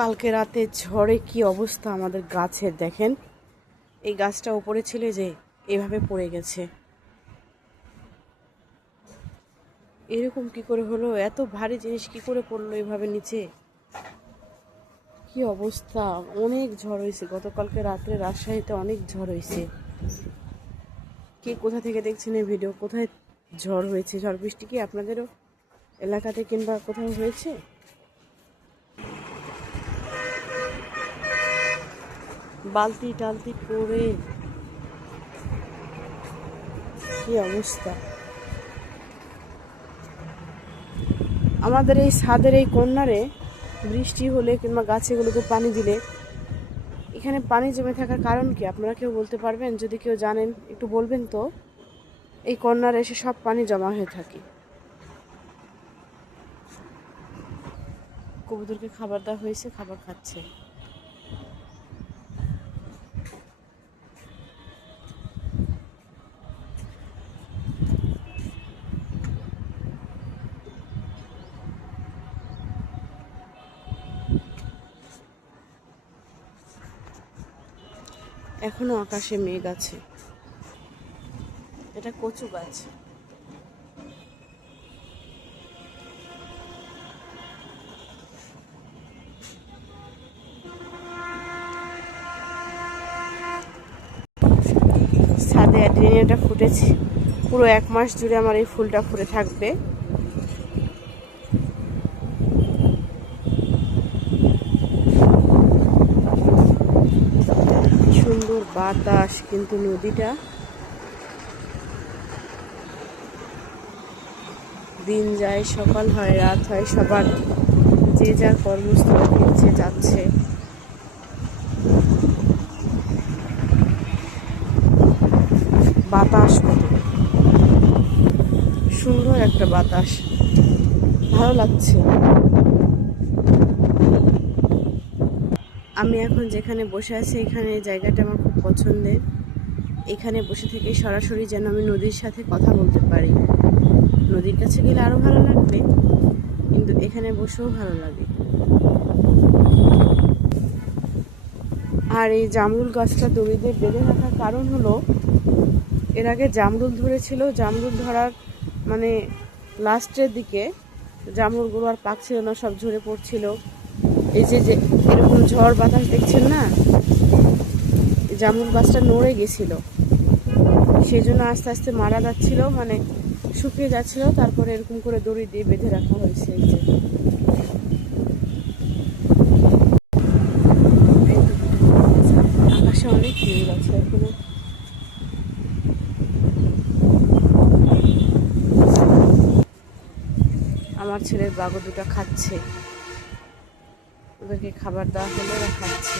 কালকে রাতে ঝড়ে কি অবস্থা আমাদের গাছের দেখেন। এই গাছটা উপরে ছিল যে এভাবে পড়ে গেছে। এরকম কি করে হলো? এত ভারী জিনিস কি করে পড়লো এভাবে নিচে? কি অবস্থা! অনেক ঝড় হয়েছে গতকালকে রাত্রে, রাজশাহীতে অনেক ঝড় হয়েছে। কে কোথা থেকে দেখছেন এই ভিডিও? কোথায় ঝড় হয়েছে? ঝড় বৃষ্টি কি আপনাদেরও এলাকাতে কিংবা কোথাও হয়েছে? বালতি টালতি পড়ে কি অবস্থা! আমাদের এই ছাদের এই কর্নারে বৃষ্টি হলে কিংবা গাছেগুলোকে পানি দিলে এখানে পানি জমে থাকার কারণ কি আপনারা কেউ বলতে পারবেন? যদি কেউ জানেন একটু বলবেন তো। এই কর্নারে এসে সব পানি জমা হয়ে থাকে। কবুতরকে খাবার দেওয়া হয়েছে, খাবার খাচ্ছে। এখনো আকাশে মেঘ আছে। এটা কচু গাছ। ছাদে অ্যাডেনিয়াটা ফুটেছে। পুরো 1 মাস জুড়ে আমার এই ফুলটা ফুটে থাকবে। সুন্দর বাতাস, কিন্তু নদীটা দিন যায়, সকাল হয়, রাত হয়, সবার যে যার কর্মস্থলে ফিরছে, যাচ্ছে। বাতাস কত সুন্দর একটা বাতাস, ভালো লাগছে। আমি এখন যেখানে বসে আছি এখানে এই জায়গাটা আমার খুব পছন্দের। এখানে বসে থেকে সরাসরি যেন আমি নদীর সাথে কথা বলতে পারি। নদীর কাছে গেলে আরো ভালো লাগবে, কিন্তু এখানে বসেও ভালো লাগে। আর এই জামরুল গাছটা দড়ি দিয়ে বেঁধে রাখার কারণ হলো, এর আগে জামরুল ধরেছিল, জামরুল ধরার মানে লাস্টের দিকে জামরুলগুলো আর পাকছিল না, সব ঝরে পড়ছিল। এই যে যে এরকম ঝড় বাতাস দেখছেন না, জামরুল গাছটা নড়ে গেছিল, সেই জন্য আস্তে আস্তে মারা যাচ্ছিল, মানে শুকিয়ে যাচ্ছিল। তারপরে এরকম করে দড়ি দিয়ে বেঁধে রাখা হয়েছে। এই যে আকাশে অনেক মেঘ আছে এখনো। আমার ছেলের বাবু দুটো খাচ্ছে, ওদেরকে খাবার দেওয়া হলে ওরা খাচ্ছে।